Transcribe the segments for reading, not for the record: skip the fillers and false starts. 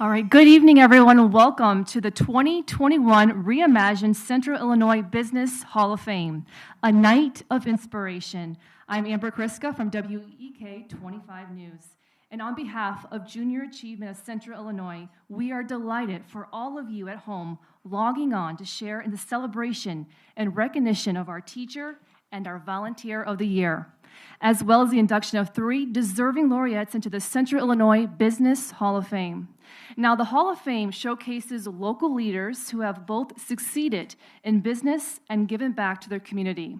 All right, good evening, everyone. Welcome to the 2021 Reimagined Central Illinois Business Hall of Fame, a night of inspiration. I'm Amber Kriska from WEK 25 News. And on behalf of Junior Achievement of Central Illinois, we are delighted for all of you at home logging on to share in the celebration and recognition of our teacher and our volunteer of the year, as well as the induction of 3 deserving laureates into the Central Illinois Business Hall of Fame. Now, the Hall of Fame showcases local leaders who have both succeeded in business and given back to their community.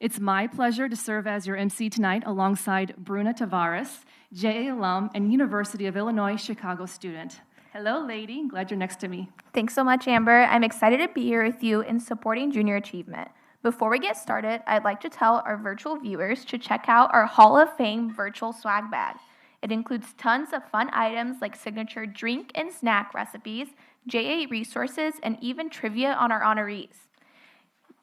It's my pleasure to serve as your MC tonight alongside Bruna Tavares, JA alum and University of Illinois Chicago student. Hello, lady. Glad you're next to me. Thanks so much, Amber. I'm excited to be here with you in supporting junior achievement. Before we get started, I'd like to tell our virtual viewers to check out our Hall of Fame virtual swag bag. It includes tons of fun items like signature drink and snack recipes, JA resources, and even trivia on our honorees.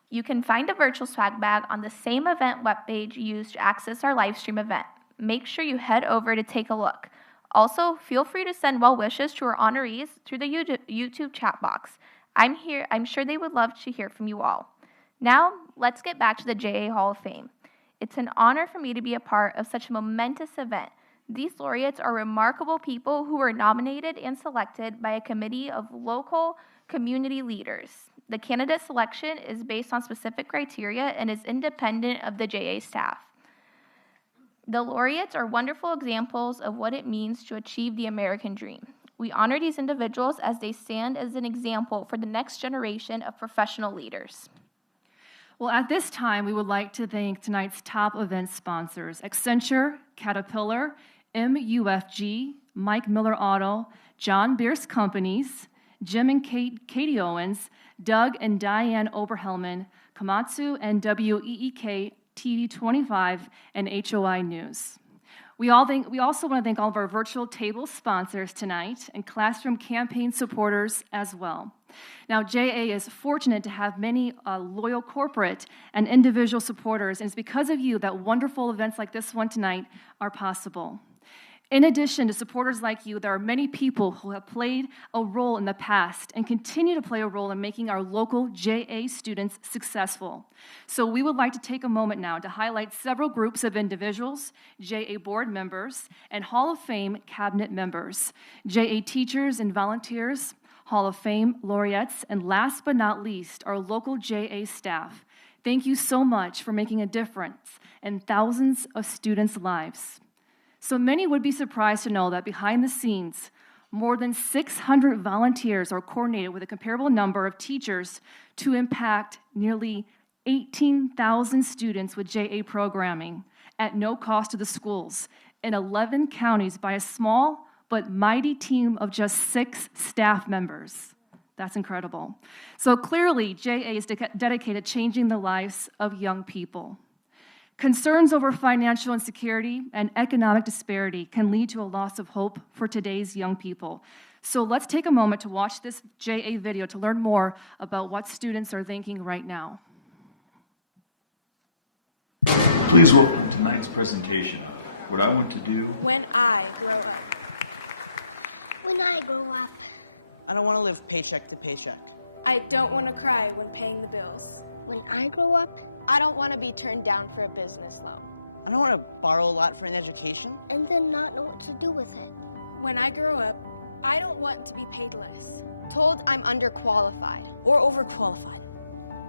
You can find a virtual swag bag on the same event webpage used to access our live stream event. Make sure you head over to take a look. Also, feel free to send well wishes to our honorees through the YouTube chat box. I'm sure they would love to hear from you all. Now, let's get back to the JA Hall of Fame. It's an honor for me to be a part of such a momentous event. These laureates are remarkable people who were nominated and selected by a committee of local community leaders. The candidate selection is based on specific criteria and is independent of the JA staff. The laureates are wonderful examples of what it means to achieve the American dream. We honor these individuals as they stand as an example for the next generation of professional leaders. Well, at this time, we would like to thank tonight's top event sponsors: Accenture, Caterpillar, MUFG, Mike Miller Auto, John Bierce Companies, Jim and Katie Owens, Doug and Diane Oberhelman, Komatsu and WEEK TV 25, and HOI News. We also want to thank all of our virtual table sponsors tonight and classroom campaign supporters as well. Now, JA is fortunate to have many loyal corporate and individual supporters, and it's because of you that wonderful events like this one tonight are possible. In addition to supporters like you, there are many people who have played a role in the past and continue to play a role in making our local JA students successful. So we would like to take a moment now to highlight several groups of individuals, JA board members, and Hall of Fame cabinet members, JA teachers and volunteers, Hall of Fame laureates, and last but not least, our local JA staff. Thank you so much for making a difference in thousands of students' lives. So many would be surprised to know that behind the scenes, more than 600 volunteers are coordinated with a comparable number of teachers to impact nearly 18,000 students with JA programming at no cost to the schools in 11 counties by a small but mighty team of just 6 staff members. That's incredible. So clearly, JA is dedicated to changing the lives of young people. Concerns over financial insecurity and economic disparity can lead to a loss of hope for today's young people. So let's take a moment to watch this JA video to learn more about what students are thinking right now. Please welcome tonight's presentation, What I Want to Do When I Grow Up. When I grow up. I don't want to live paycheck to paycheck. I don't want to cry when paying the bills. When I grow up. I don't want to be turned down for a business loan. I don't want to borrow a lot for an education. And then not know what to do with it. When I grow up, I don't want to be paid less. Told I'm underqualified. Or overqualified.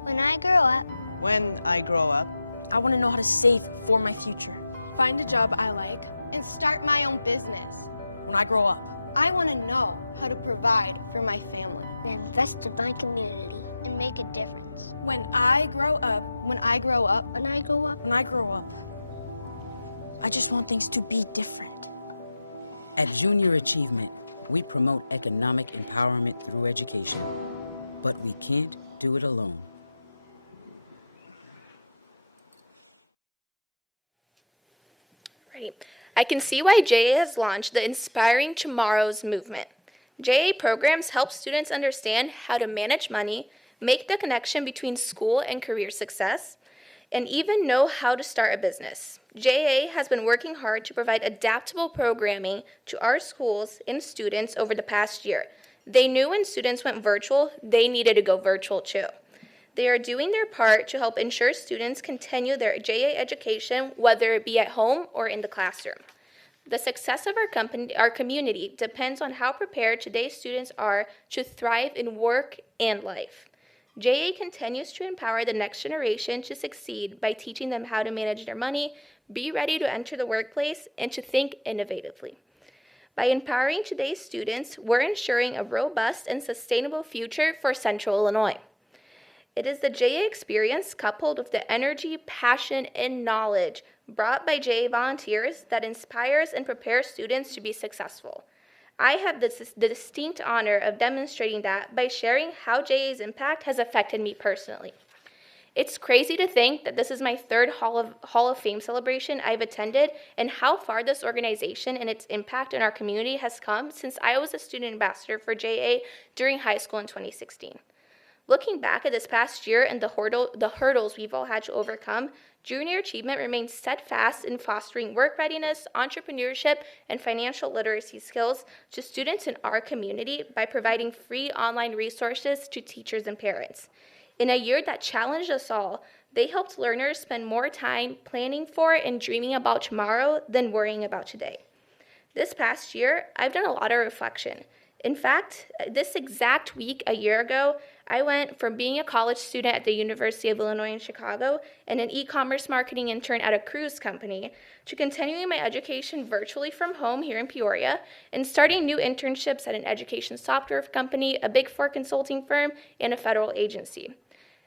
When I grow up. When I grow up. I want to know how to save for my future. Find a job I like. And start my own business. When I grow up. I want to know how to provide for my family. And invest in my community. And make a difference. When I grow up. When I grow up. When I grow up. When I grow up. I just want things to be different. At Junior Achievement, we promote economic empowerment through education, but we can't do it alone. Right. I can see why JA has launched the Inspiring Tomorrows movement. JA programs help students understand how to manage money, make the connection between school and career success, and even know how to start a business. JA has been working hard to provide adaptable programming to our schools and students over the past year. They knew when students went virtual, they needed to go virtual too. They are doing their part to help ensure students continue their JA education, whether it be at home or in the classroom. The success of our community depends on how prepared today's students are to thrive in work and life. JA continues to empower the next generation to succeed by teaching them how to manage their money, be ready to enter the workplace, and to think innovatively. By empowering today's students, we're ensuring a robust and sustainable future for Central Illinois. It is the JA experience coupled with the energy, passion, and knowledge brought by JA volunteers that inspires and prepares students to be successful. I have the distinct honor of demonstrating that by sharing how JA's impact has affected me personally. It's crazy to think that this is my third Hall of Fame celebration I've attended and how far this organization and its impact in our community has come since I was a student ambassador for JA during high school in 2016. Looking back at this past year and the hurdles we've all had to overcome, Junior Achievement remains steadfast in fostering work readiness, entrepreneurship, and financial literacy skills to students in our community by providing free online resources to teachers and parents. In a year that challenged us all, they helped learners spend more time planning for and dreaming about tomorrow than worrying about today. This past year, I've done a lot of reflection. In fact, this exact week a year ago, I went from being a college student at the University of Illinois in Chicago and an e-commerce marketing intern at a cruise company to continuing my education virtually from home here in Peoria and starting new internships at an education software company, a Big Four consulting firm, and a federal agency.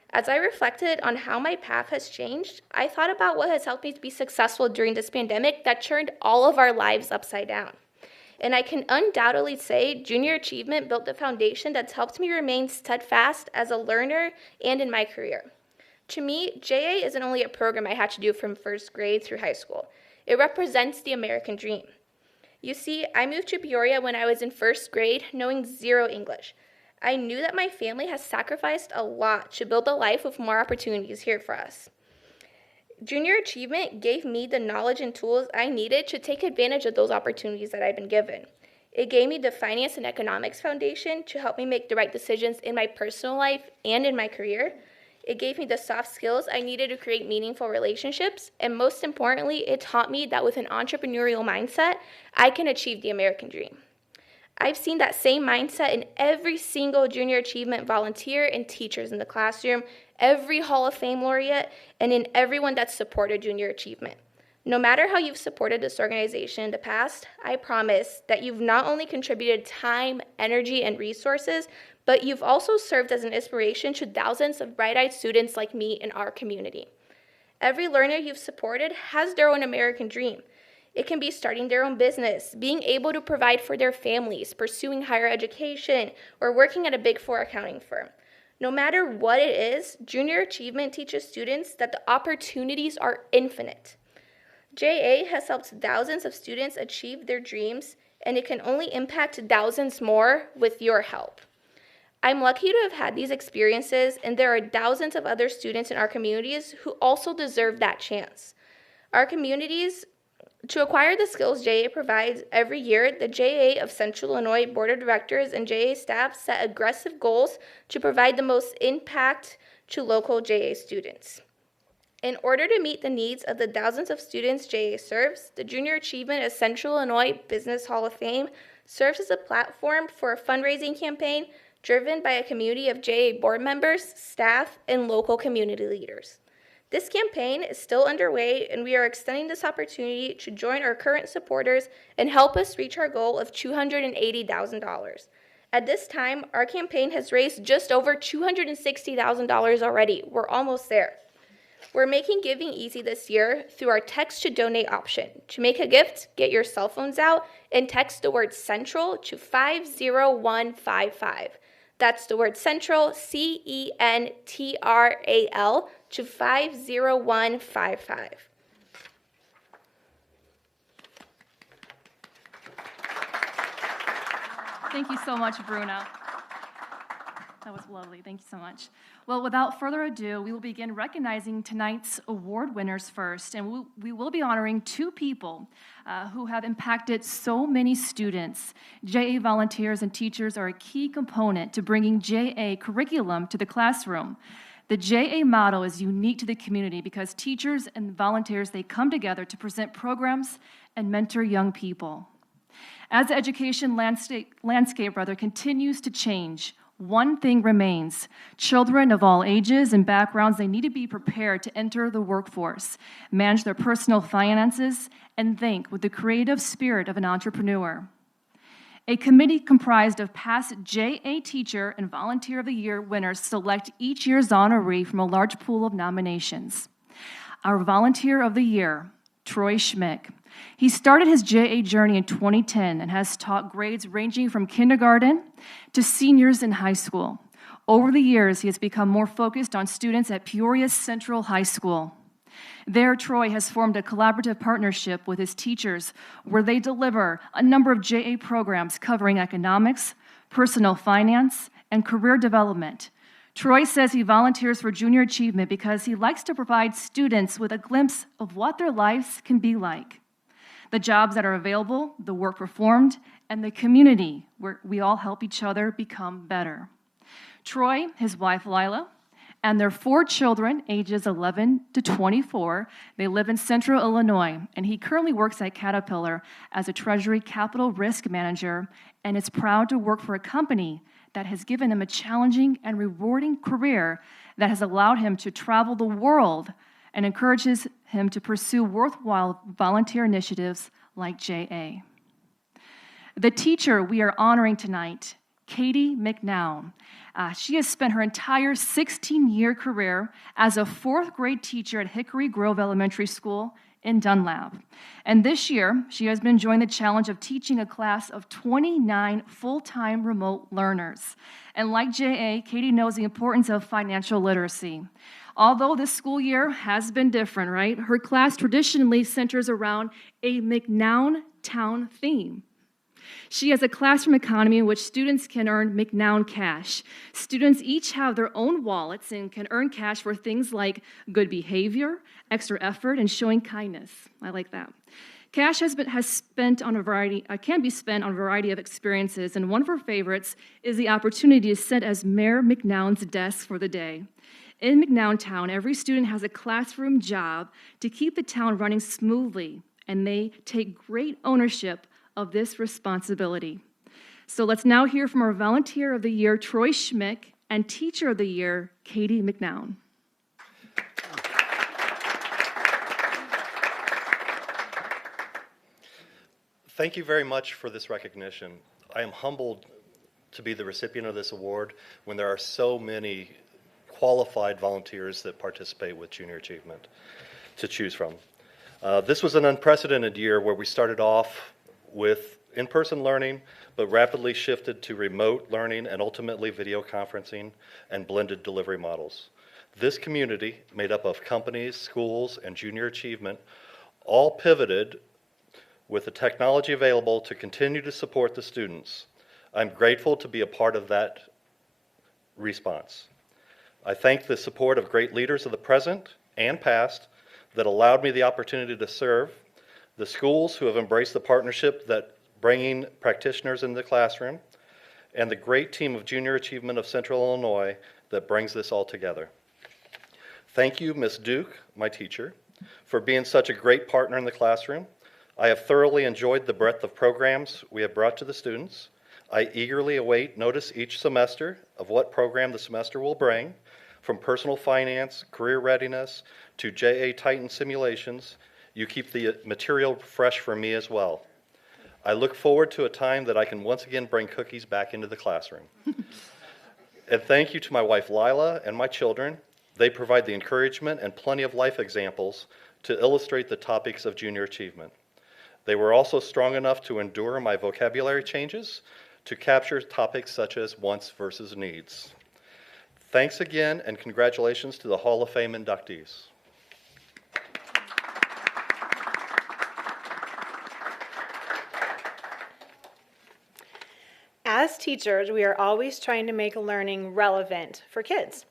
As I reflected on how my path has changed, I thought about what has helped me to be successful during this pandemic that turned all of our lives upside down. And I can undoubtedly say junior achievement built the foundation that's helped me remain steadfast as a learner and in my career. To me, JA isn't only a program I had to do from first grade through high school. It represents the American dream. You see, I moved to Peoria when I was in first grade, knowing zero English. I knew that my family has sacrificed a lot to build a life with more opportunities here for us. Junior achievement gave me the knowledge and tools I needed to take advantage of those opportunities that I've been given. It gave me the finance and economics foundation to help me make the right decisions in my personal life and in my career. It gave me the soft skills I needed to create meaningful relationships, and most importantly, it taught me that with an entrepreneurial mindset, I can achieve the American dream. I've seen that same mindset in every single junior achievement volunteer and teachers in the classroom, every Hall of Fame laureate, and in everyone that's supported junior achievement. No matter how you've supported this organization in the past, I promise that you've not only contributed time, energy, and resources, but you've also served as an inspiration to thousands of bright-eyed students like me in our community. Every learner you've supported has their own American dream. It can be starting their own business, being able to provide for their families, pursuing higher education, or working at a Big Four accounting firm. No matter what it is, junior achievement teaches students that the opportunities are infinite. JA has helped thousands of students achieve their dreams, and it can only impact thousands more with your help. I'm lucky to have had these experiences, and there are thousands of other students in our communities who also deserve that chance. Our communities, to acquire the skills JA provides every year, the JA of Central Illinois Board of Directors and JA staff set aggressive goals to provide the most impact to local JA students. In order to meet the needs of the thousands of students JA serves, the Junior Achievement of Central Illinois Business Hall of Fame serves as a platform for a fundraising campaign driven by a community of JA board members, staff, and local community leaders. This campaign is still underway, and we are extending this opportunity to join our current supporters and help us reach our goal of $280,000. At this time, our campaign has raised just over $260,000 already. We're almost there. We're making giving easy this year through our text to donate option. To make a gift, get your cell phones out and text the word CENTRAL to 50155. That's the word CENTRAL, CENTRAL, to 50155. Thank you so much, Bruna. That was lovely. Thank you so much. Well, without further ado, we will begin recognizing tonight's award winners first, and we will be honoring two people who have impacted so many students. JA volunteers and teachers are a key component to bringing JA curriculum to the classroom. The JA model is unique to the community because teachers and volunteers, they come together to present programs and mentor young people. As the education landscape continues to change, one thing remains. Children of all ages and backgrounds, they need to be prepared to enter the workforce, manage their personal finances, and think with the creative spirit of an entrepreneur. A committee comprised of past JA Teacher and Volunteer of the Year winners select each year's honoree from a large pool of nominations. Our Volunteer of the Year, Troy Schmick. He started his JA journey in 2010 and has taught grades ranging from kindergarten to seniors in high school. Over the years, he has become more focused on students at Peoria Central High School. There, Troy has formed a collaborative partnership with his teachers where they deliver a number of JA programs covering economics, personal finance, and career development. Troy says he volunteers for junior achievement because he likes to provide students with a glimpse of what their lives can be like. The jobs that are available, the work performed, and the community where we all help each other become better. Troy, his wife Lila, and their 4 children, ages 11 to 24. They live in Central Illinois, and he currently works at Caterpillar as a Treasury Capital Risk Manager and is proud to work for a company that has given him a challenging and rewarding career that has allowed him to travel the world and encourages him to pursue worthwhile volunteer initiatives like JA. The teacher we are honoring tonight, Katie McNown. She has spent her entire 16-year career as a 4th grade teacher at Hickory Grove Elementary School in Dunlap. And this year, she has been enjoying the challenge of teaching a class of 29 full-time remote learners. And like JA, Katie knows the importance of financial literacy. Although this school year has been different, right? Her class traditionally centers around a McNown Town theme. She has a classroom economy in which students can earn McNown cash. Students each have their own wallets and can earn cash for things like good behavior, extra effort, and showing kindness. I like that. Cash can be spent on a variety of experiences, and one of her favorites is the opportunity to sit as Mayor McNown's desk for the day. In McNown Town, every student has a classroom job to keep the town running smoothly, and they take great ownership of this responsibility. So let's now hear from our Volunteer of the Year, Troy Schmick, and Teacher of the Year, Katie McNown. Thank you very much for this recognition. I am humbled to be the recipient of this award when there are so many qualified volunteers that participate with Junior Achievement to choose from. This was an unprecedented year where we started off with in-person learning, but rapidly shifted to remote learning and ultimately video conferencing and blended delivery models. This community, made up of companies, schools, and Junior Achievement, all pivoted with the technology available to continue to support the students. I'm grateful to be a part of that response. I thank the support of great leaders of the present and past that allowed me the opportunity to serve, the schools who have embraced the partnership that bringing practitioners into the classroom, and the great team of Junior Achievement of Central Illinois that brings this all together. Thank you, Ms. Duke, my teacher, for being such a great partner in the classroom. I have thoroughly enjoyed the breadth of programs we have brought to the students. I eagerly await notice each semester of what program the semester will bring, from personal finance, career readiness, to JA Titan simulations. You keep the material fresh for me as well. I look forward to a time that I can once again bring cookies back into the classroom. And thank you to my wife Lila and my children. They provide the encouragement and plenty of life examples to illustrate the topics of Junior Achievement. They were also strong enough to endure my vocabulary changes to capture topics such as wants versus needs. Thanks again, and congratulations to the Hall of Fame inductees. As teachers, we are always trying to make learning relevant for kids.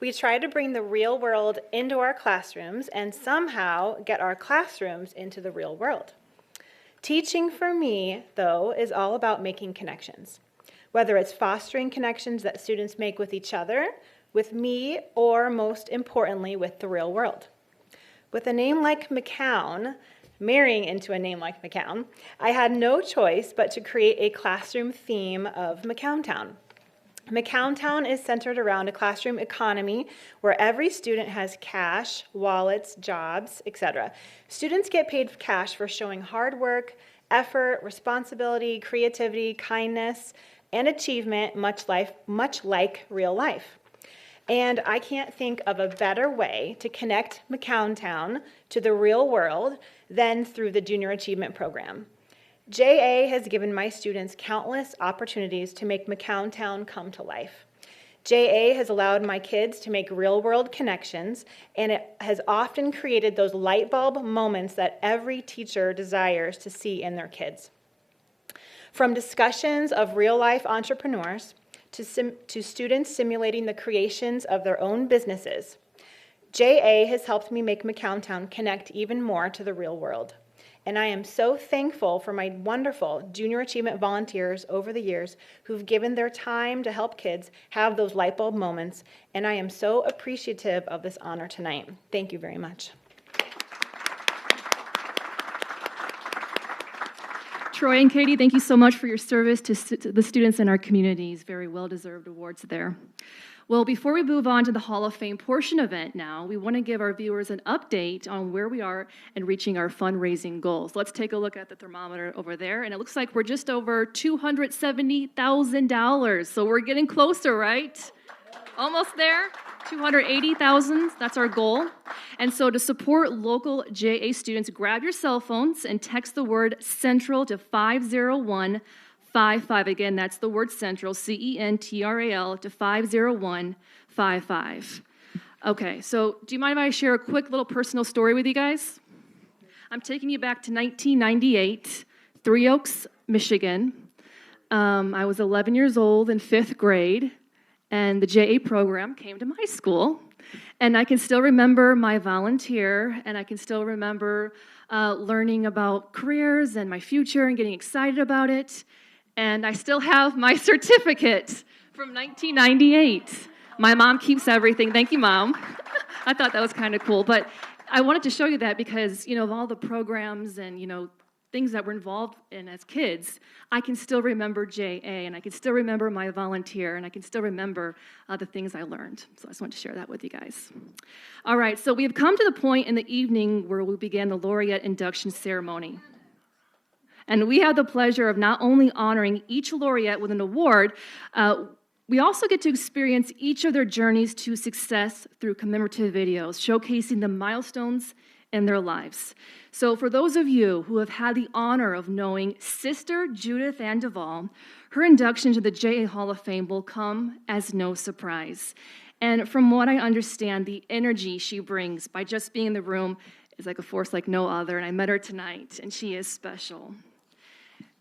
We try to bring the real world into our classrooms and somehow get our classrooms into the real world. Teaching for me, though, is all about making connections, whether it's fostering connections that students make with each other, with me, or most importantly, with the real world. With a name like McCown, marrying into a name like McCown, I had no choice but to create a classroom theme of McCowntown. McCowntown is centered around a classroom economy where every student has cash, wallets, jobs, etc. Students get paid cash for showing hard work, effort, responsibility, creativity, kindness, and achievement, much like real life. And I can't think of a better way to connect McCowntown to the real world than through the Junior Achievement Program. JA has given my students countless opportunities to make McCowntown come to life. JA has allowed my kids to make real-world connections, and it has often created those light bulb moments that every teacher desires to see in their kids. From discussions of real-life entrepreneurs to students simulating the creations of their own businesses, JA has helped me make McCowntown connect even more to the real world. And I am so thankful for my wonderful Junior Achievement volunteers over the years who've given their time to help kids have those light bulb moments. And I am so appreciative of this honor tonight. Thank you very much. Troy and Katie, thank you so much for your service to the students in our communities. Very well-deserved awards there. Well, before we move on to the Hall of Fame portion event now, we want to give our viewers an update on where we are in reaching our fundraising goals. Let's take a look at the thermometer over there, and it looks like we're just over $270,000. So we're getting closer, right? Almost there. 280,000, that's our goal. And so to support local JA students, grab your cell phones and text the word CENTRAL to 50155. Again, that's the word CENTRAL, CENTRAL, to 50155. Okay, so do you mind if I share a quick little personal story with you guys? I'm taking you back to 1998, Three Oaks, Michigan. I was 11 years old in 5th grade. And the JA program came to my school, and I can still remember my volunteer, and I can still remember learning about careers and my future and getting excited about it. And I still have my certificate from 1998. My mom keeps everything. Thank you, Mom. I thought that was kind of cool. But I wanted to show you that because, of all the programs and, things that we're involved in as kids, I can still remember JA, and I can still remember my volunteer, and I can still remember the things I learned. So I just wanted to share that with you guys. All right, so we've come to the point in the evening where we began the Laureate induction ceremony. And we have the pleasure of not only honoring each laureate with an award, we also get to experience each of their journeys to success through commemorative videos, showcasing the milestones in their lives. So for those of you who have had the honor of knowing Sister Judith Ann Duvall, her induction to the JA Hall of Fame will come as no surprise. And from what I understand, the energy she brings by just being in the room is like a force like no other, and I met her tonight, and she is special.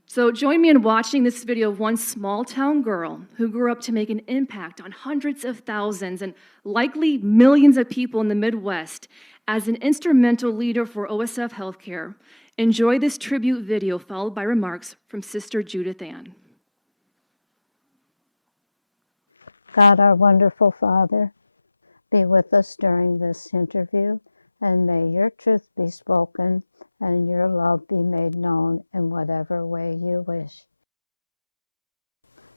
So join me in watching this video of one small-town girl who grew up to make an impact on hundreds of thousands and likely millions of people in the Midwest as an instrumental leader for OSF Healthcare. Enjoy this tribute video followed by remarks from Sister Judith Ann. God, our wonderful Father, be with us during this interview, and may your truth be spoken and your love be made known in whatever way you wish.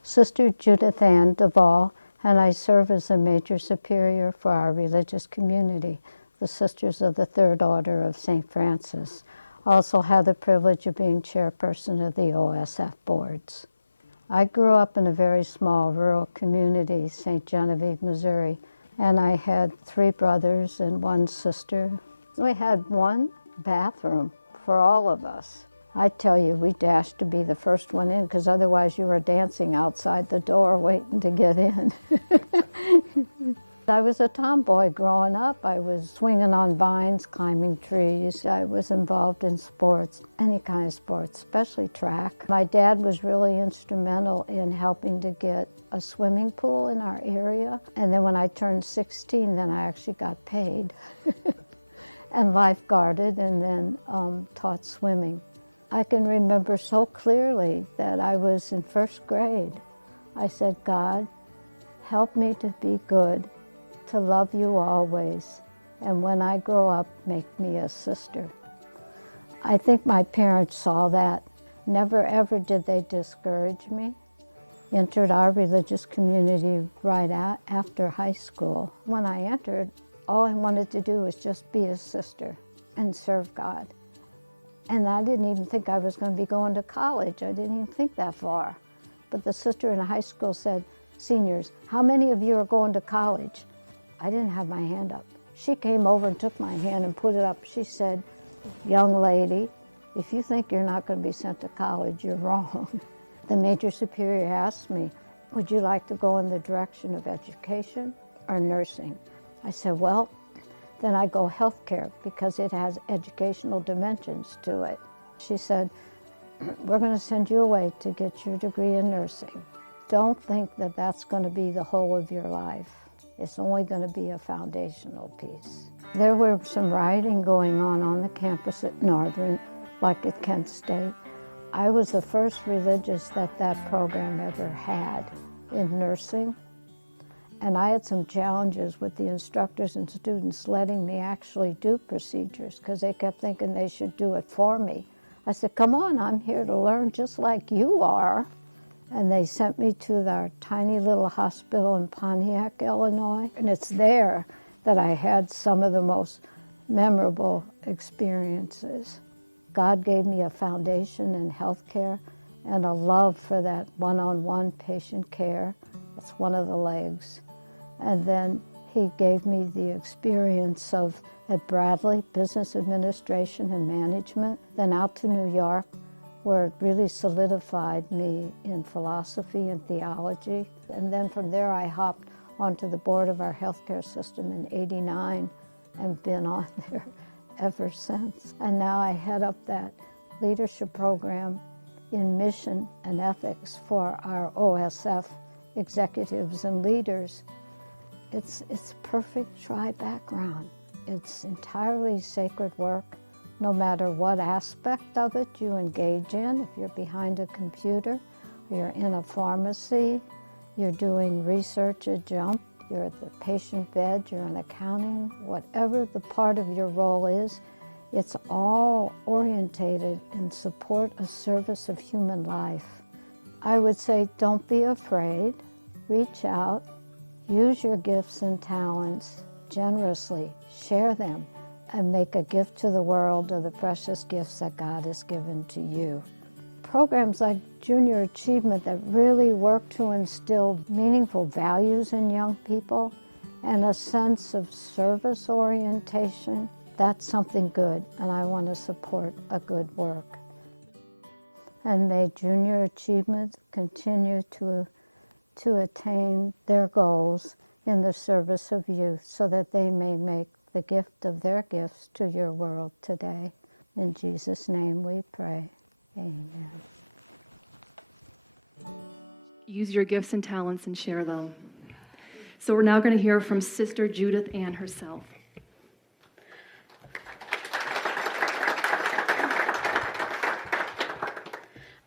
Sister Judith Ann Duvall and I serve as a major superior for our religious community, the Sisters of the Third Order of St. Francis. I also have the privilege of being chairperson of the OSF boards. I grew up in a very small rural community, St. Genevieve, Missouri, and I had 3 brothers and 1 sister. We had 1 bathroom for all of us. I tell you, we dashed to be the first one in because otherwise you were dancing outside the door waiting to get in. I was a tomboy growing up. I was swinging on vines, climbing trees. I was involved in sports, any kind of sports, especially track. My dad was really instrumental in helping to get a swimming pool in our area. And then when I turned 16, then I actually got paid and lifeguarded. And then I can remember so clearly that I was in 5th grade. I said, God, help me to be good, to love you always, and when I grow up, make me a sister. I think my parents saw that. Never ever did they discourage me. They said all religious community right out after high school. When I met her, all I wanted to do was just be a sister and serve God. And I didn't even think I was going to be going to college. I didn't think that far. But the sister in high school said, seniors, how many of you are going to college? I didn't have my name up. She came over, took my hand, and put it up. She said, young lady, if you think you're not going to be sent to college, you're wrong. The major superior asked me, would you like to go in the direction of education or nursing? I said, well, then I go healthcare because it had educational dimensions to it. She said, what is the dealer to get you a degree in nursing? Don't think that that's going to be the whole of your life. It's only going to be a foundation of peace. There was some dieting going on the campus at Martin, back at Penn State. I was the first religious that program ever had in nursing. And I had some challenges with the instructors and students letting me actually meet the speakers because they kept thinking they should do it for me. I said, come on, I'm here to learn just like you are. And they sent me to the tiny little hospital in Pontiac, Illinois. And it's there that I've had some of the most memorable experiences. God gave me a foundation in healthcare and a love for that one-on-one patient care. That's one of the loves. And then he gave me the experience of Bradley, business administration and management, and out to New York, where it really solidified in philosophy and theology. And then from there, I hopped onto the board of our healthcare system in '89. I've been ever since. And now I head up the leadership program in mission and ethics for our OSF executives and leaders. It's perfect side lockdown. It's empowering sacred work, no matter what aspect of it you engage in. You're behind a computer, you're in a pharmacy, you're doing research and junk, you're patient managing an accounting, whatever the part of your role is, it's all orientated in support of service of human life. I would say, don't be afraid, reach out, use your gifts and talents generously, share them, and make a gift to the world with the precious gifts that God has given to you. Programs like Junior Achievement that really work to instill meaningful values in young people and a sense of service orientation, that's something good, and I want to support a good work. And may Junior Achievement continue to attain their goals in the service of youth so that they may make the gift of their gifts to their world together. In Jesus' name we pray. Amen. Use your gifts and talents and share them. So we're now going to hear from Sister Judith Ann herself.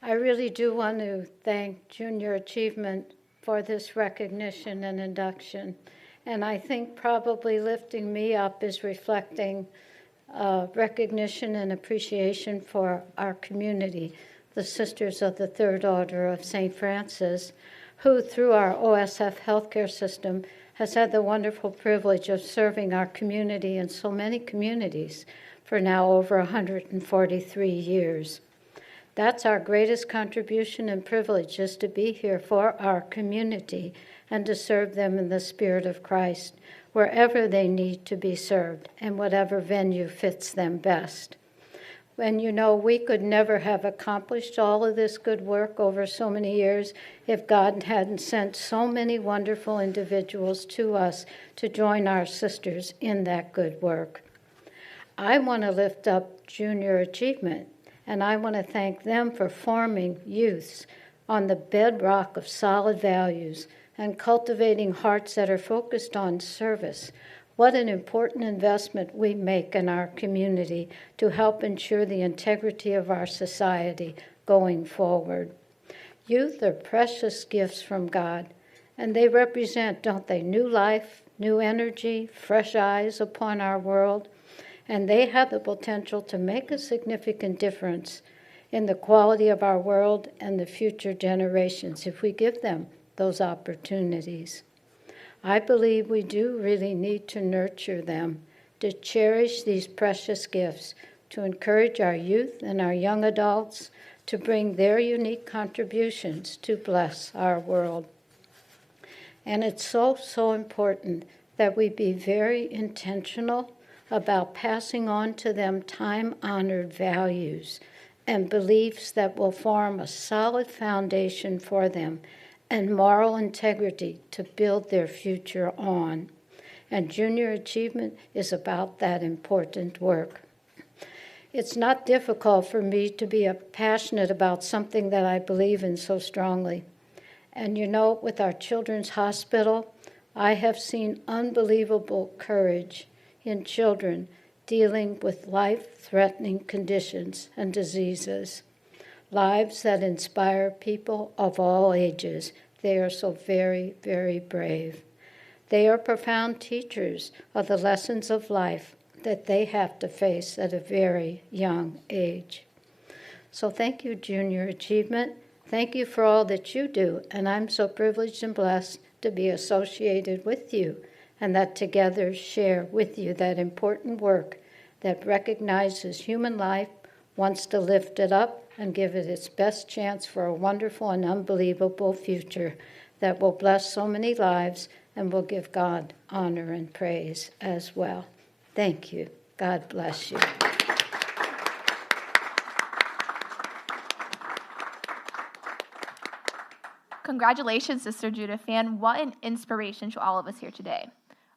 I really do want to thank Junior Achievement for this recognition and induction. And I think probably lifting me up is reflecting recognition and appreciation for our community, the Sisters of the Third Order of St. Francis, who through our OSF healthcare system has had the wonderful privilege of serving our community and so many communities for now over 143 years. That's our greatest contribution and privilege, is to be here for our community and to serve them in the Spirit of Christ, wherever they need to be served and whatever venue fits them best. And you know, we could never have accomplished all of this good work over so many years if God hadn't sent so many wonderful individuals to us to join our sisters in that good work. I want to lift up Junior Achievement, and I want to thank them for forming youths on the bedrock of solid values and cultivating hearts that are focused on service. What an important investment we make in our community to help ensure the integrity of our society going forward. Youth are precious gifts from God, and they represent, don't they, new life, new energy, fresh eyes upon our world, and they have the potential to make a significant difference in the quality of our world and the future generations if we give them those opportunities. I believe we do really need to nurture them, to cherish these precious gifts, to encourage our youth and our young adults to bring their unique contributions to bless our world. And it's so, so important that we be very intentional about passing on to them time-honored values and beliefs that will form a solid foundation for them and moral integrity to build their future on. And Junior Achievement is about that important work. It's not difficult for me to be passionate about something that I believe in so strongly. And you know, with our children's hospital, I have seen unbelievable courage in children dealing with life-threatening conditions and diseases. Lives that inspire people of all ages. They are so very, very brave. They are profound teachers of the lessons of life that they have to face at a very young age. So thank you, Junior Achievement. Thank you for all that you do, and I'm so privileged and blessed to be associated with you, and that together share with you that important work that recognizes human life, wants to lift it up, and give it its best chance for a wonderful and unbelievable future that will bless so many lives and will give God honor and praise as well. Thank you. God bless you. Congratulations, Sister Judith Fan. What an inspiration to all of us here today.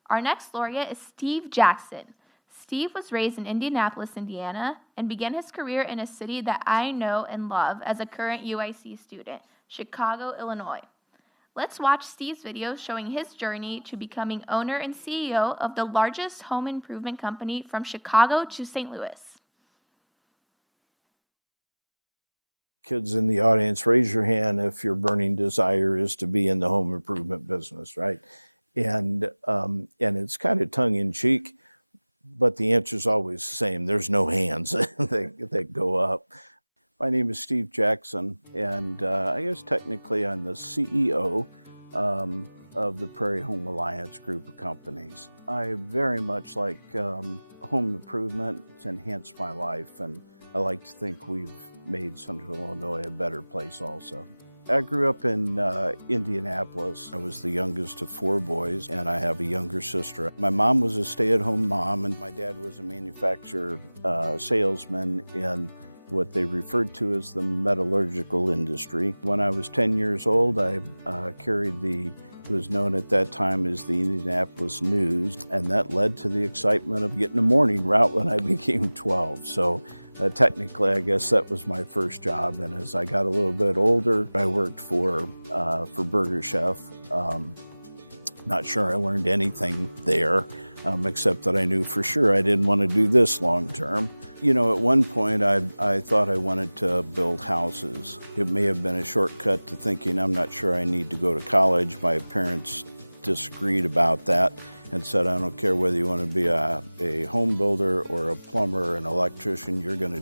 Our next laureate is Steve Jackson. Steve was raised in Indianapolis, Indiana, and began his career in a city that I know and love as a current UIC student, Chicago, Illinois. Let's watch Steve's video showing his journey to becoming owner and CEO of the largest home improvement company from Chicago to St. Louis. Kids in the audience, raise your hand if your burning desire is to be in the home improvement business, right? And it's kind of tongue in cheek, but the answer is always the same. There's no hands. They go up. My name is Steve Jackson, and technically I'm the CEO of the Prairie Home Alliance group of companies. I very much like home improvement. It's enhanced my life, and I like to think we've sort of a better place also. I grew up in Indianapolis, just before I had a sister. My mom was a stay-at-home mom, salesman, what they refer to as the metalworking industry. When I was 10 years old, I could was known at that time as the Indianapolis News. I thought that's an excitement in the morning about when I was 12. So technically I was setting with my first job. I got a little bit older and I worked for the British Chef. Not sure I wanted anything there. Except that I knew for sure I didn't want to do this long term. At one point I thought I wanted to go to a conference. And very beneficial thinking how much I need to go to college. I just read about that. And so I went to the home builder, the plumber, the electricity, which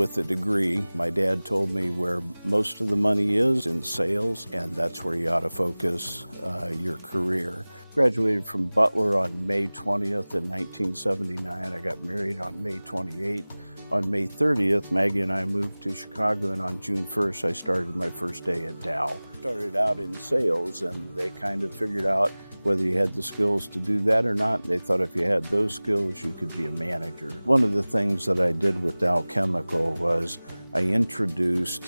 is amazing. I'm going to tell you that most of my years in service, I've actually got for this president from Butler out in Columbia for 1970. On May 30th, my unit was Chicago, and I started out sales and figured out whether you had the skills to do that or not, which I don't have those skills. One of the things that I did with that came up with was I introduced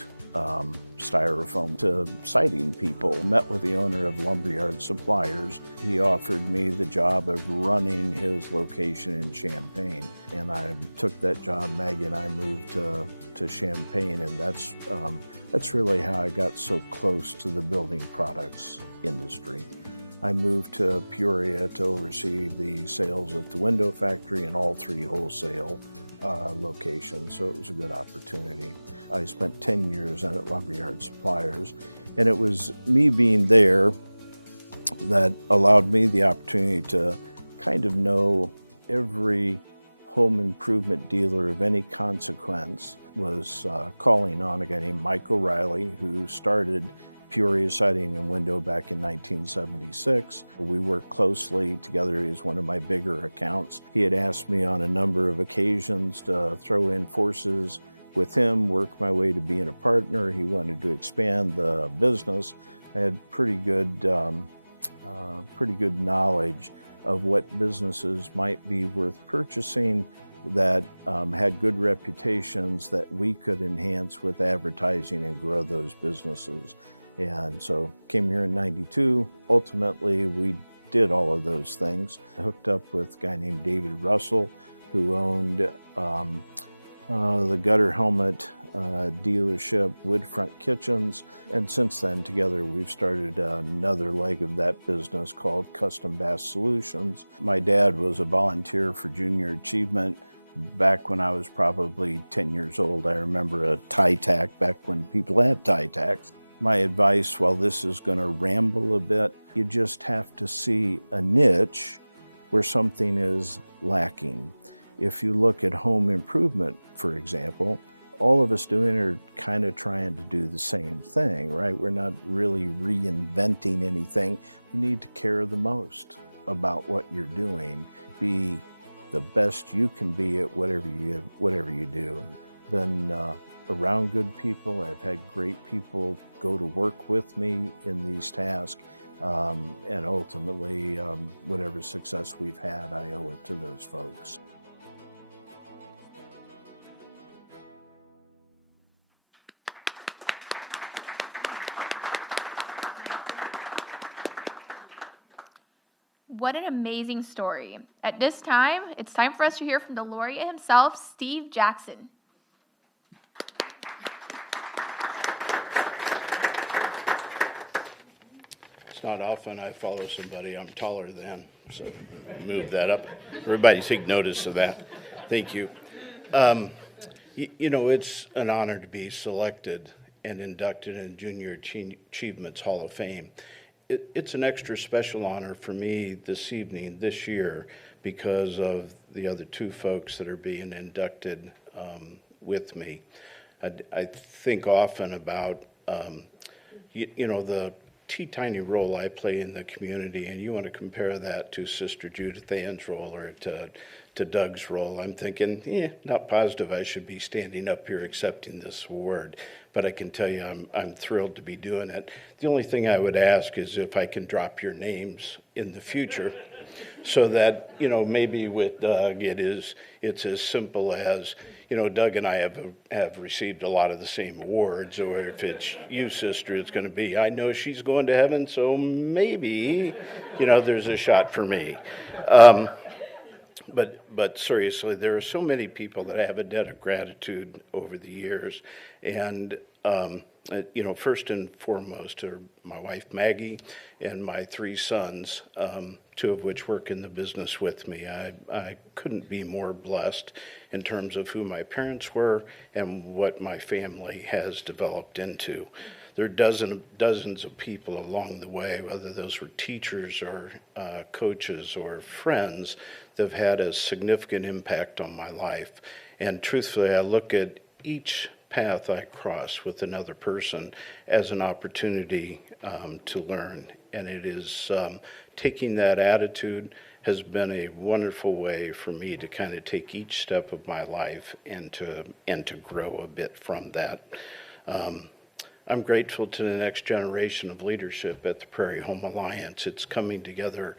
sellers on the side of people, and that was one of the company that suppliers. We also did the job of running into the location and took them because they're putting the best. That's really how I got so close to the building products. I moved to Missouri at the city and started at the window factory all through the I spent 10 years in the company as suppliers. And it was me being there that allowed me the opportunity to know every home improvement dealer of any consequence was calling on it. And Michael Riley, who started Curious Setting in Window back in 1976, and we worked closely together as one of my bigger accounts. He had asked me on a number of occasions to show-in courses with him, work my way to being a partner, and he wanted to expand the business. I had pretty good knowledge of what businesses might be worth purchasing that had good reputations that we could enhance with advertising and grow those businesses. And so came here in 92. Ultimately, we did all of those things. Hooked up with a guy named David Russell, who owned the Gutter Helmet and dealership Woodfront Kitchens. And since then, together, we started another leg of that business called Custom Bass Solutions. My dad was a volunteer for Junior Achievement back when I was probably 10 years old. I remember a tie tack back when people had tie tacks. My advice, while this is going to ramble a bit, you just have to see a niche where something is lacking. If you look at home improvement, for example, all of us doing are kind of trying to do the same thing, right? We're not really reinventing anything. You need to care the most about what you're doing. Be the best you can be at whatever you do. When around good people, I've had great people go to work with me in these tasks, and ultimately, whatever success we've had. What an amazing story. At this time, it's time for us to hear from the laureate himself, Steve Jackson. It's not often I follow somebody I'm taller than, so move that up. Everybody take notice of that. Thank you. You know, it's an honor to be selected and inducted in Junior Achievements Hall of Fame. It's an extra special honor for me this year, because of the other two folks that are being inducted with me. I think often about, you know, the teeny role I play in the community, and you want to compare that to Sister Judith Ann's role or to Doug's role. I'm thinking, not positive I should be standing up here accepting this award, but I can tell you I'm thrilled to be doing it. The only thing I would ask is if I can drop your names in the future, so that, you know, maybe with Doug it's as simple as, you know, Doug and I have received a lot of the same awards, or if it's you, sister, it's going to be, I know she's going to heaven, so maybe, you know, there's a shot for me. But seriously, there are so many people that I have a debt of gratitude over the years, and you know, first and foremost are my wife Maggie and my three sons, two of which work in the business with me. I couldn't be more blessed in terms of who my parents were and what my family has developed into. There are dozens of people along the way, whether those were teachers or coaches or friends, that have had a significant impact on my life. And truthfully, I look at each path I cross with another person as an opportunity to learn. And it is taking that attitude has been a wonderful way for me to kind of take each step of my life and to grow a bit from that. I'm grateful to the next generation of leadership at the Prairie Home Alliance. It's coming together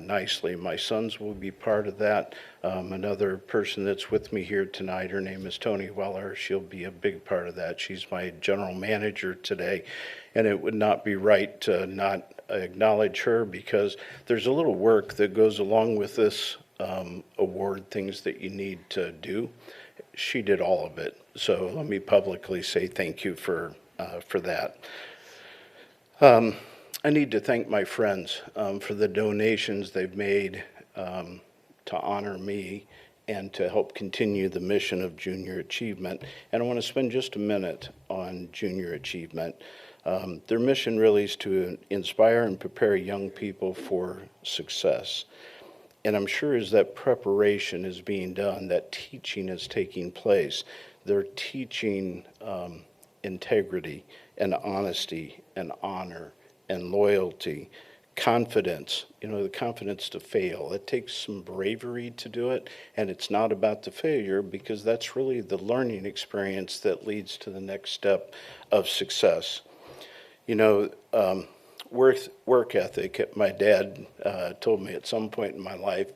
nicely. My sons will be part of that. Another person that's with me here tonight, her name is Tony Weller. She'll be a big part of that. She's my general manager today, and it would not be right to not acknowledge her, because there's a little work that goes along with this award, things that you need to do. She did all of it. So let me publicly say thank you for that. I need to thank my friends for the donations they've made to honor me and to help continue the mission of Junior Achievement. And I want to spend just a minute on Junior Achievement. Their mission really is to inspire and prepare young people for success. And I'm sure as that preparation is being done, that teaching is taking place. They're teaching integrity and honesty and honor and loyalty, confidence, you know, the confidence to fail. It takes some bravery to do it, and it's not about the failure, because that's really the learning experience that leads to the next step of success. You know, work ethic, my dad told me at some point in my life,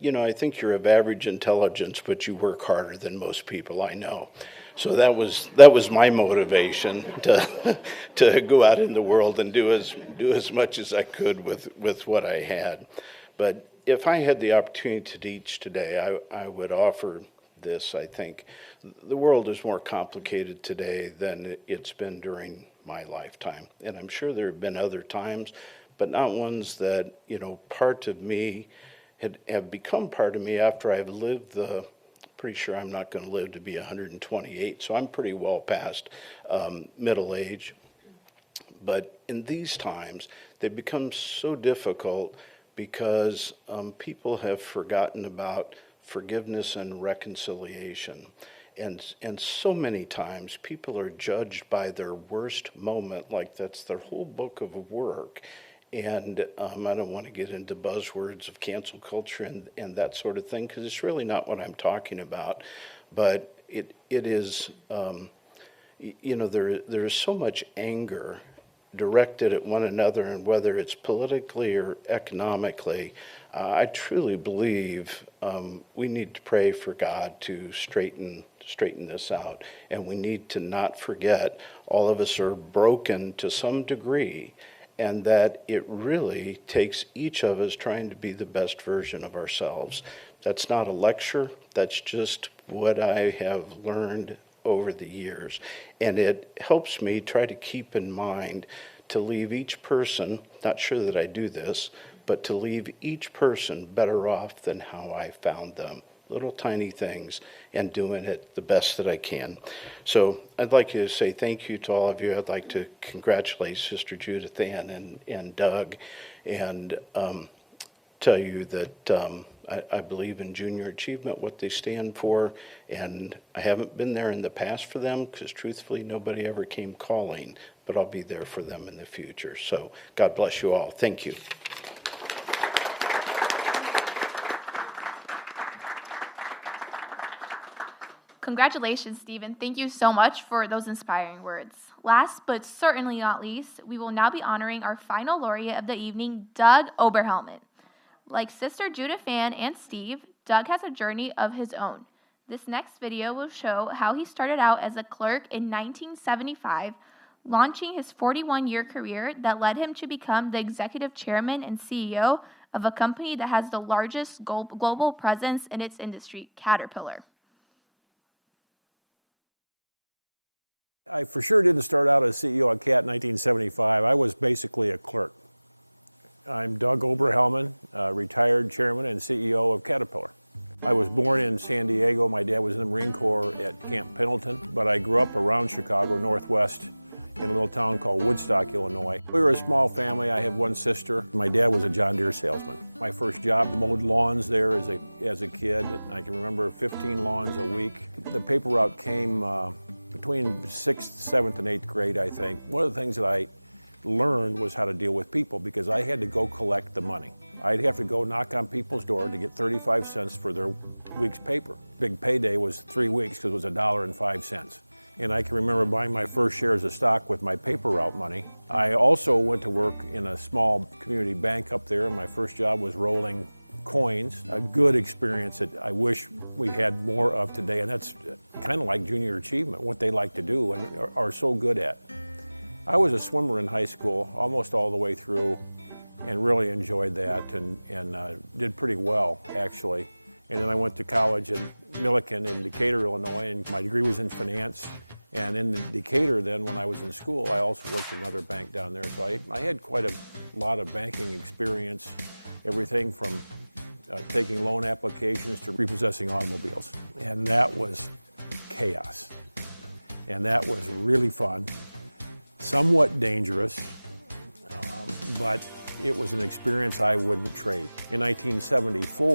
you know, I think you're of average intelligence, but you work harder than most people I know. So that was my motivation to go out in the world and do as much as I could with what I had. But if I had the opportunity to teach today, I would offer this. I think the world is more complicated today than it's been during my lifetime. And I'm sure there have been other times, but not ones that, part of me have become part of me after I've lived pretty sure I'm not going to live to be 128, so I'm pretty well past middle age. But in these times, they become so difficult because people have forgotten about forgiveness and reconciliation. And so many times people are judged by their worst moment, like that's their whole book of work. And I don't want to get into buzzwords of cancel culture and that sort of thing, because it's really not what I'm talking about. But it is, there is so much anger directed at one another, and whether it's politically or economically, I truly believe we need to pray for God to straighten this out. And we need to not forget all of us are broken to some degree, and that it really takes each of us trying to be the best version of ourselves. That's not a lecture, that's just what I have learned over the years. And it helps me try to keep in mind to leave each person, not sure that I do this, but to leave each person better off than how I found them. Little tiny things, and doing it the best that I can. So I'd like to say thank you to all of you. I'd like to congratulate Sister Judith Ann and Doug, and tell you that I believe in junior achievement, what they stand for, and I haven't been there in the past for them because truthfully nobody ever came calling, but I'll be there for them in the future. So God bless you all. Thank you. Congratulations, Stephen. Thank you so much for those inspiring words. Last but certainly not least, we will now be honoring our final laureate of the evening, Doug Oberhelmet. Like Sister Judith Ann and Steve, Doug has a journey of his own. This next video will show how he started out as a clerk in 1975, launching his 41-year career that led him to become the executive chairman and CEO of a company that has the largest global presence in its industry, Caterpillar. I for sure didn't start out as CEO at CAT 1975. I was basically a clerk. I'm Doug Oberhelmet, retired chairman and CEO of Caterpillar. I was born in San Diego. My dad was in the Marine Corps at Camp Pendleton, but I grew up around Chicago, Northwest, in a little town called Woodstock, Illinois. We were a small family. I had one sister. My dad was a John Deere salesman. My first job mowed lawns there as a kid. I remember 15 lawns a week. The paperwork came between 6th, 7th, and 8th grade, I think. One of the things I learned was how to deal with people, because I had to go collect the money. I had to go knock on people's doors to get 35 cents for the week's paper. Big payday was 3 weeks, it was $1.05. And I can remember buying my first share of the stock with my paper route money. I also went to work in a small community bank up there. My first job was rolling coins. A good experience that I wish we had more of today. And it's kind of like junior achievement, what they like to do are so good at. I was a swimmer in high school almost all the way through, and really enjoyed that, and did pretty well, actually. And then I went to college at Millikan in Ontario, and I learned degrees in finance. And then became then when I was in school, I also I had quite a lot of banking experience, everything from taking loan applications to be just the opposite. And that was chaos. And that was really fun. Somewhat dangerous. It was an experience I would say. In 1974,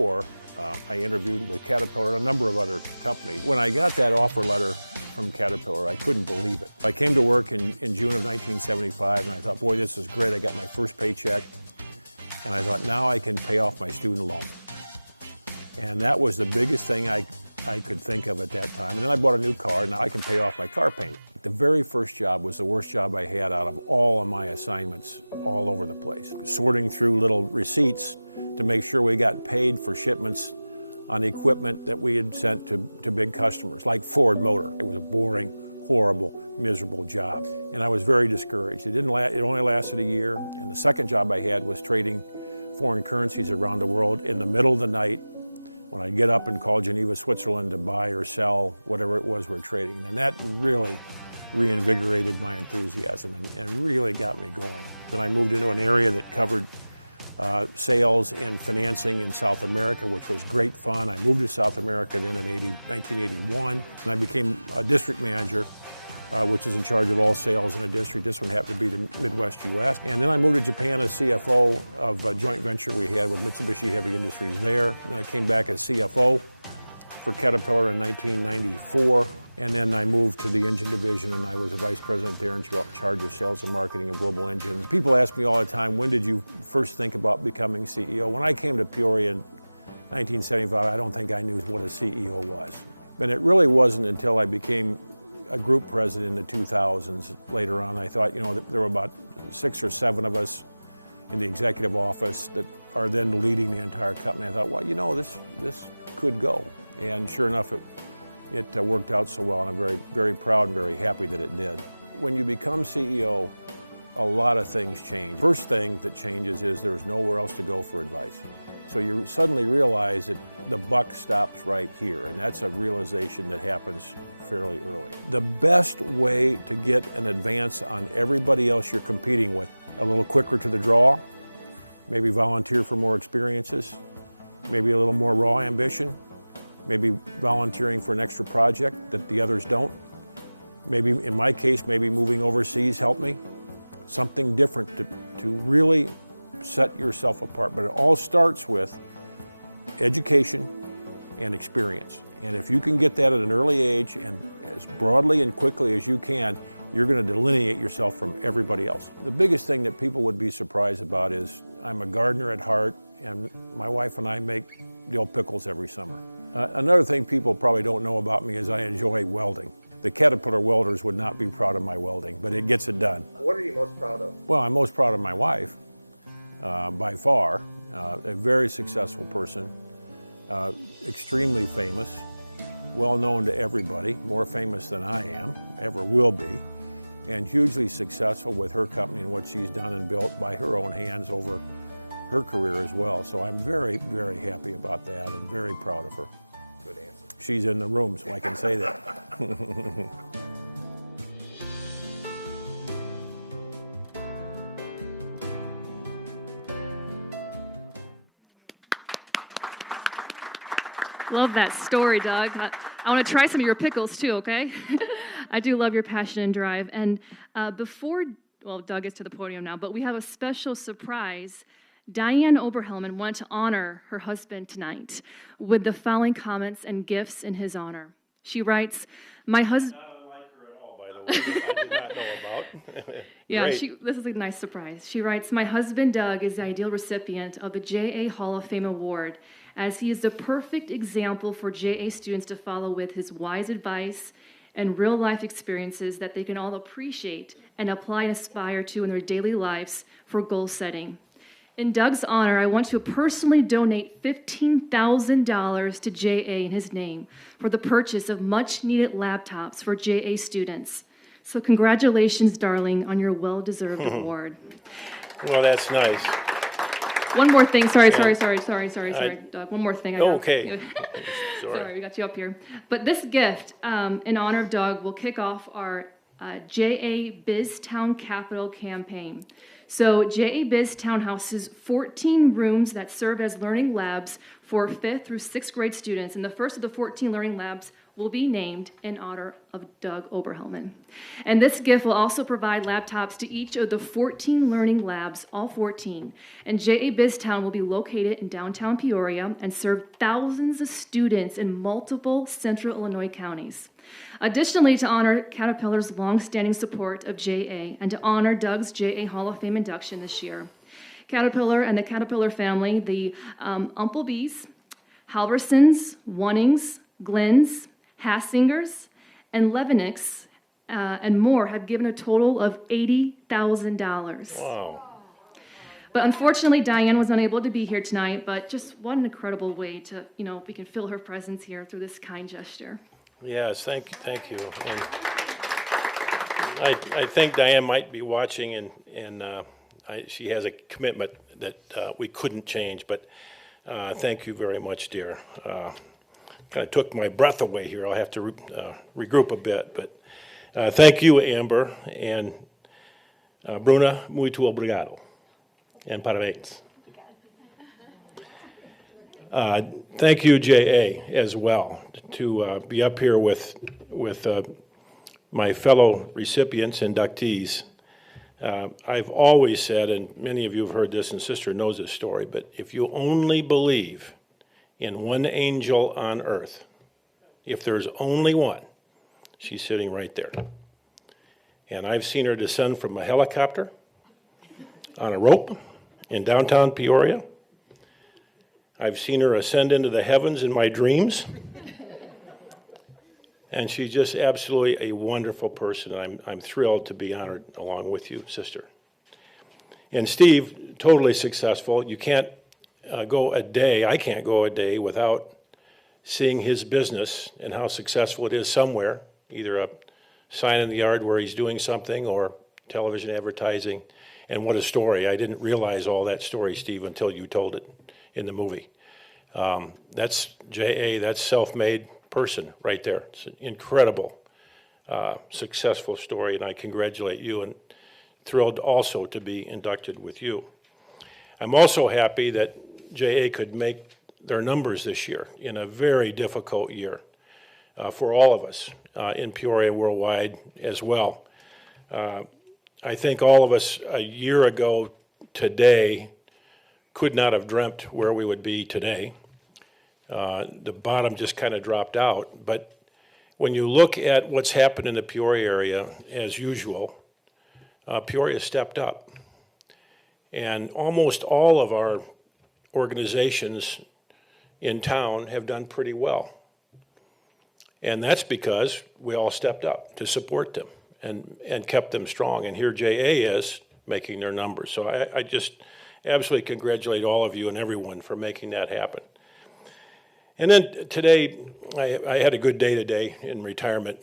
when I got that offer that I couldn't believe it. I came to work in June of 1975, and I thought, boy, this is where I got my first paycheck. And now I can pay off my student loan. And that was the biggest thing I could think of. I had one of these cars, and I could pay off my car. The very first job was the worst job I had out of all of my assignments all over the place. Sorting through little receipts to make sure we got paid for shipments on equipment that we had sent to big customers, like Ford Motor. It was a boring, horrible, miserable job. And I was very discouraged. It only lasted a year. The second job I had was trading foreign currencies around the world in the middle of the night. Get up and call Geneva Switzerland to buy or sell whatever it was they traded. And that really people ask me all the time, when did you first think about becoming a CEO? When I came to Florida in 1975, I don't think I was going to be a CEO yet. And it really wasn't until I became a group president in 2000 later on. I thought there were about 6 or 7 of us in the executive office that are doing the meeting with the next time. I thought, well, you know, it's good go. And sure enough, it worked out so well. I'm very proud of it. Happy to do it. When you become CEO, a lot of things change. The first thing that changes is there's nowhere else to go for advice. So you suddenly realize that the clock stops right here, and that's a realization that happens. So the best way to get an advance on everybody else you're competing with, a little tip we can draw, maybe volunteer for more experiences, maybe a little more raw ambition, maybe volunteer for an extra project that the others don't. Maybe, in my case, maybe moving overseas, helping something different. You really set yourself apart. It all starts with education and experience. And if you can get that at an early age, as broadly and quickly as you can, you're going to delineate yourself from everybody else. The biggest thing that people would be surprised about is I'm a gardener at heart, and my wife and I make dill pickles every summer. Another thing people probably don't know about me is I enjoy welding. The Caterpillar welders would not be proud of my welding, and it gets it done. Well, I'm most proud of my wife, by far. A very successful person, extremely famous, well known to everybody, more famous than I am, and will be, and hugely successful with her company, what she's done and built by her own hands over her career as well. So I'm very, very happy about that. I'm very proud of her. She's in the room, I can tell you. Love that story, Doug. I want to try some of your pickles too, okay? I do love your passion and drive. And Doug is to the podium now, but we have a special surprise. Diane Oberhelman wanted to honor her husband tonight with the following comments and gifts in his honor. She writes, my husband... Not unlike her at all, by the way, I did not know about. Yeah, Great. this is a nice surprise. She writes, my husband, Doug, is the ideal recipient of the JA Hall of Fame Award, as he is the perfect example for JA students to follow with his wise advice and real-life experiences that they can all appreciate and apply and aspire to in their daily lives for goal setting. In Doug's honor, I want to personally donate $15,000 to JA in his name for the purchase of much-needed laptops for JA students. So congratulations, darling, on your well-deserved award. Well, that's nice. One more thing. Sorry, Doug. One more thing. Okay. Sorry, we got you up here. But this gift, in honor of Doug, will kick off our JA BizTown Capital campaign. So JA BizTown houses 14 rooms that serve as learning labs for 5th through 6th grade students. And the first of the 14 learning labs will be named in honor of Doug Oberhelman. And this gift will also provide laptops to each of the 14 learning labs, all 14. And JA BizTown will be located in downtown Peoria and serve thousands of students in multiple central Illinois counties. Additionally, to honor Caterpillar's longstanding support of JA and to honor Doug's JA Hall of Fame induction this year, Caterpillar and the Caterpillar family, the Umplebees, Halversons, Wannings, Glens, Hassingers, and Levenicks, and more have given a total of $80,000. Wow. But unfortunately, Diane was unable to be here tonight, but just what an incredible way to, we can feel her presence here through this kind gesture. Yes, thank you. And I think Diane might be watching, and she has a commitment that we couldn't change, but thank you very much, dear. Kind of took my breath away here. I'll have to regroup a bit, but thank you, Amber, and Bruna, muito obrigado, and parabéns. Thank you, JA, as well, to be up here with my fellow recipients, inductees. I've always said, and many of you have heard this, and Sister knows this story, but if you only believe in one angel on earth, if there's only one, she's sitting right there. And I've seen her descend from a helicopter. on a rope in downtown Peoria. I've seen her ascend into the heavens in my dreams. And she's just absolutely a wonderful person. I'm thrilled to be honored along with you, sister. And Steve, totally successful. You can't go a day, I can't go a day without seeing his business and how successful it is somewhere, either a sign in the yard where he's doing something or television advertising. And what a story. I didn't realize all that story, Steve, until you told it in the movie. That's J.A., that's self-made person right there. It's an incredible, successful story, and I congratulate you and thrilled also to be inducted with you. I'm also happy that J.A. could make their numbers this year in a very difficult year for all of us in Peoria worldwide as well. I think all of us a year ago today could not have dreamt where we would be today. The bottom just kind of dropped out. But when you look at what's happened in the Peoria area, as usual, Peoria stepped up. And almost all of our organizations in town have done pretty well. And that's because we all stepped up to support them and kept them strong. And here JA is making their numbers. So I just absolutely congratulate all of you and everyone for making that happen. And then today, I had a good day today in retirement.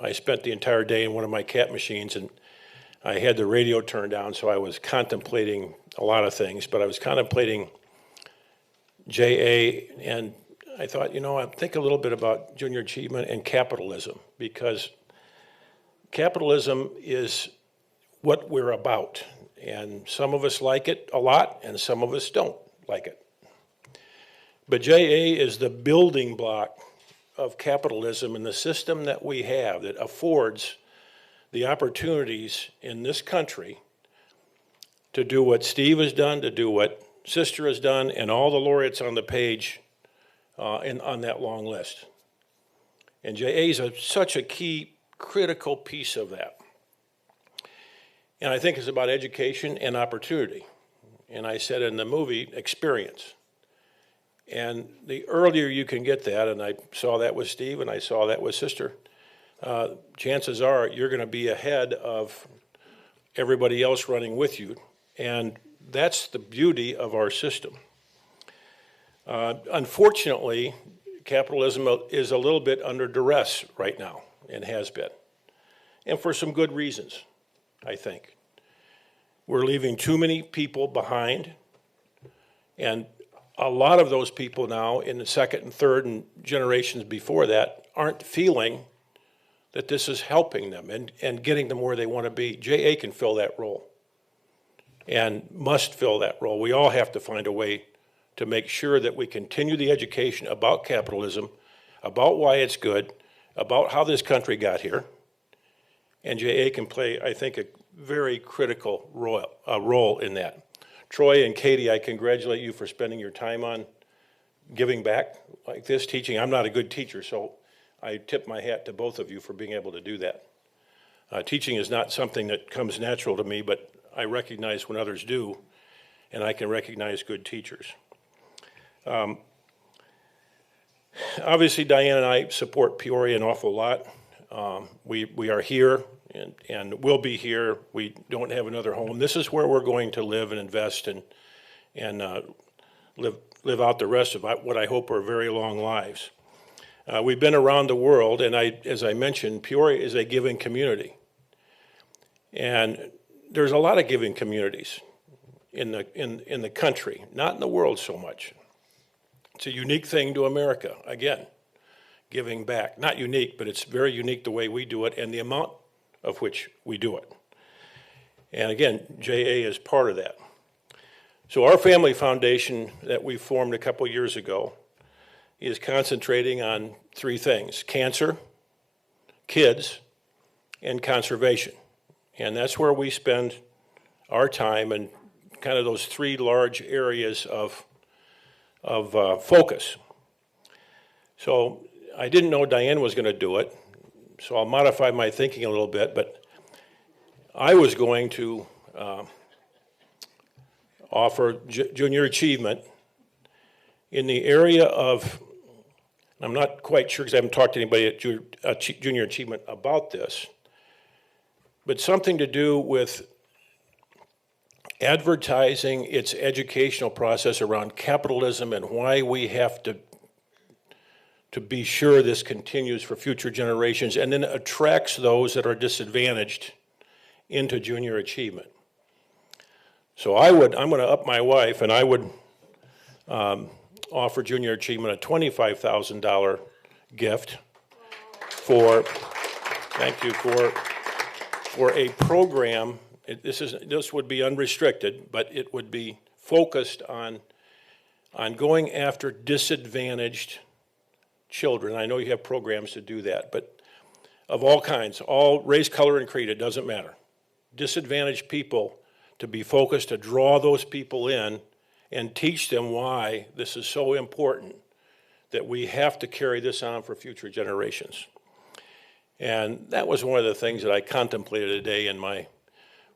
I spent the entire day in one of my cat machines, and I had the radio turned down, so I was contemplating a lot of things, but I was contemplating JA, and I thought, you know, I'd think a little bit about junior achievement and capitalism, because capitalism is what we're about, and some of us like it a lot, and some of us don't like it. But JA is the building block of capitalism and the system that we have that affords the opportunities in this country to do what Steve has done, to do what Sister has done, and all the laureates on the page on that long list. And JA is such a key, critical piece of that. And I think it's about education and opportunity. And I said in the movie, experience. And the earlier you can get that, and I saw that with Steve and I saw that with Sister, chances are you're going to be ahead of everybody else running with you. And that's the beauty of our system. Unfortunately, capitalism is a little bit under duress right now, and has been. And for some good reasons, I think. We're leaving too many people behind, and a lot of those people now in the second and third and generations before that aren't feeling that this is helping them and getting them where they want to be. JA can fill that role and must fill that role. We all have to find a way to make sure that we continue the education about capitalism, about why it's good, about how this country got here. And JA can play, I think, a very critical role in that. Troy and Katie, I congratulate you for spending your time on giving back like this, teaching. I'm not a good teacher, so I tip my hat to both of you for being able to do that. Teaching is not something that comes natural to me, but I recognize when others do, and I can recognize good teachers. Obviously, Diane and I support Peoria an awful lot. We are here and will be here. We don't have another home. This is where we're going to live and invest and live out the rest of what I hope are very long lives. We've been around the world, and as I mentioned, Peoria is a giving community. And there's a lot of giving communities in the country, not in the world so much. It's a unique thing to America, again, giving back. Not unique, but it's very unique the way we do it and the amount of which we do it. And again, JA is part of that. So our family foundation that we formed a couple years ago is concentrating on three things: cancer, kids, and conservation. And that's where we spend our time and kind of those three large areas of focus. So I didn't know Diane was going to do it, so I'll modify my thinking a little bit, but I was going to offer junior achievement in the area of, I'm not quite sure because I haven't talked to anybody at junior achievement about this, but something to do with advertising its educational process around capitalism and why we have to be sure this continues for future generations, and then attracts those that are disadvantaged into junior achievement. So I'm going to up my wife, and I would offer junior achievement a $25,000 gift for, thank you, for a program. This would be unrestricted, but it would be focused on going after disadvantaged children. I know you have programs to do that, but of all kinds, all race, color, and creed, it doesn't matter. Disadvantaged people, to be focused, to draw those people in and teach them why this is so important, that we have to carry this on for future generations. And that was one of the things that I contemplated today in my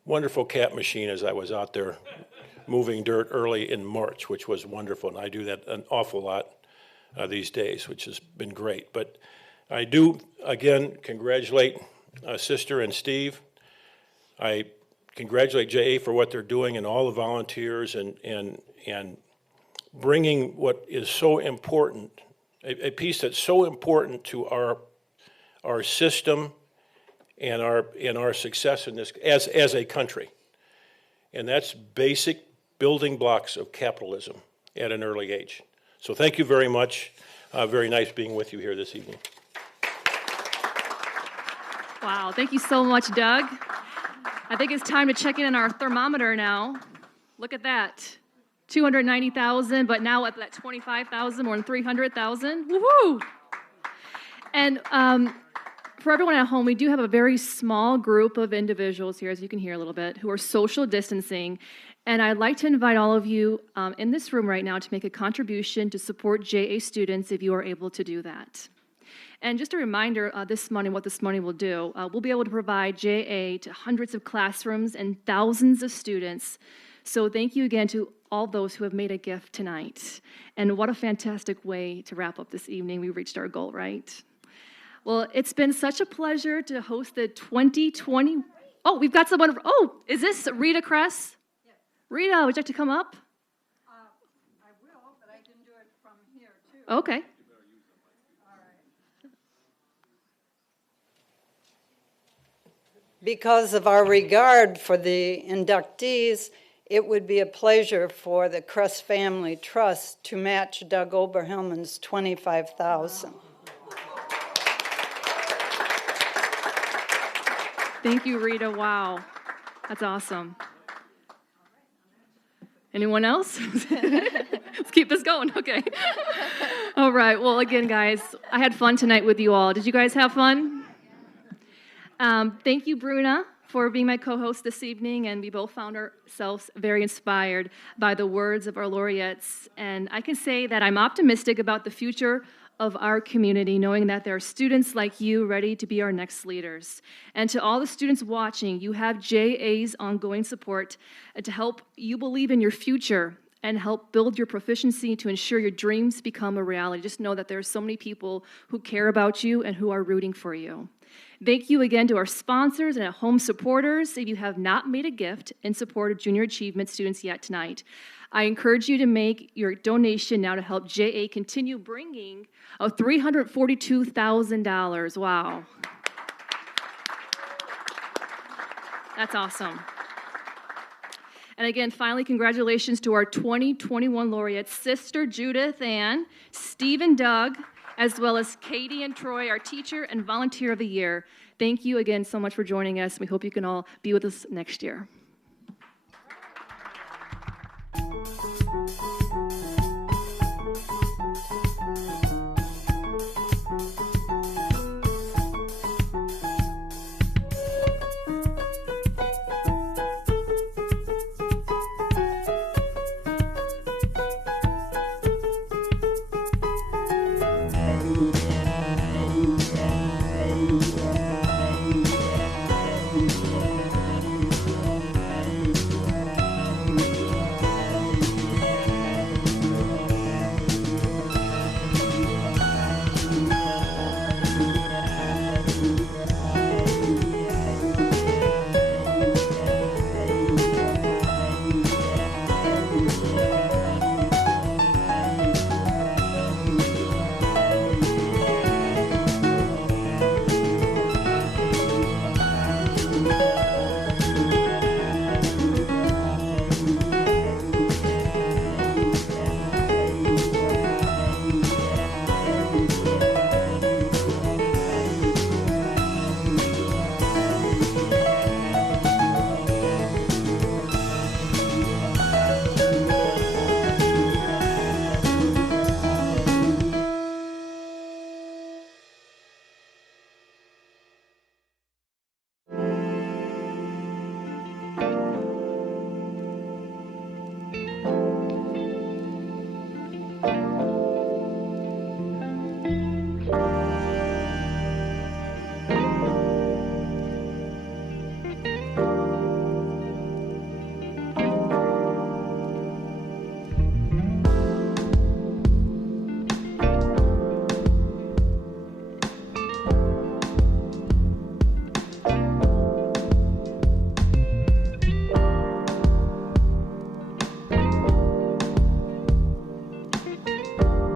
wonderful cap machine as I was out there moving dirt early in March, which was wonderful. And I do that an awful lot these days, which has been great. But I do, again, congratulate Sister and Steve. I congratulate JA for what they're doing and all the volunteers and bringing what is so important, a piece that's so important to our system and our success in this as a country. And that's basic building blocks of capitalism at an early age. So thank you very much. Very nice being with you here this evening. Wow, thank you so much, Doug. I think it's time to check in on our thermometer now. Look at that. 290,000, but now at that 25,000, more than 300,000. Woohoo! And for everyone at home, we do have a very small group of individuals here, as you can hear a little bit, who are social distancing. And I'd like to invite all of you in this room right now to make a contribution to support JA students if you are able to do that. And just a reminder, what this money will do, we'll be able to provide JA to hundreds of classrooms and thousands of students. So thank you again to all those who have made a gift tonight. And what a fantastic way to wrap up this evening. We reached our goal, right? Well, it's been such a pleasure to host the 2020. Oh, we've got someone. Oh, is this Rita Kress? Yes. Rita, would you like to come up? I will, but I can do it from here, too. Okay. Because of our regard for the inductees, it would be a pleasure for the Kress Family Trust to match Doug Oberhelman's $25,000. Thank you, Rita. Wow. That's awesome. Anyone else? Let's keep this going. Okay. All right. Well, again, guys, I had fun tonight with you all. Did you guys have fun? Thank you, Bruna, for being my co-host this evening, and we both found ourselves very inspired by the words of our laureates. And I can say that I'm optimistic about the future of our community, knowing that there are students like you ready to be our next leaders. And to all the students watching, you have JA's ongoing support to help you believe in your future and help build your proficiency to ensure your dreams become a reality. Just know that there are so many people who care about you and who are rooting for you. Thank you again to our sponsors and at-home supporters. If you have not made a gift in support of Junior Achievement students yet tonight, I encourage you to make your donation now to help JA continue bringing $342,000. Wow. That's awesome. And again, finally, congratulations to our 2021 laureates, Sister Judith Ann, Steve and Doug, as well as Katie and Troy, our teacher and volunteer of the year. Thank you again so much for joining us. We hope you can all be with us next year.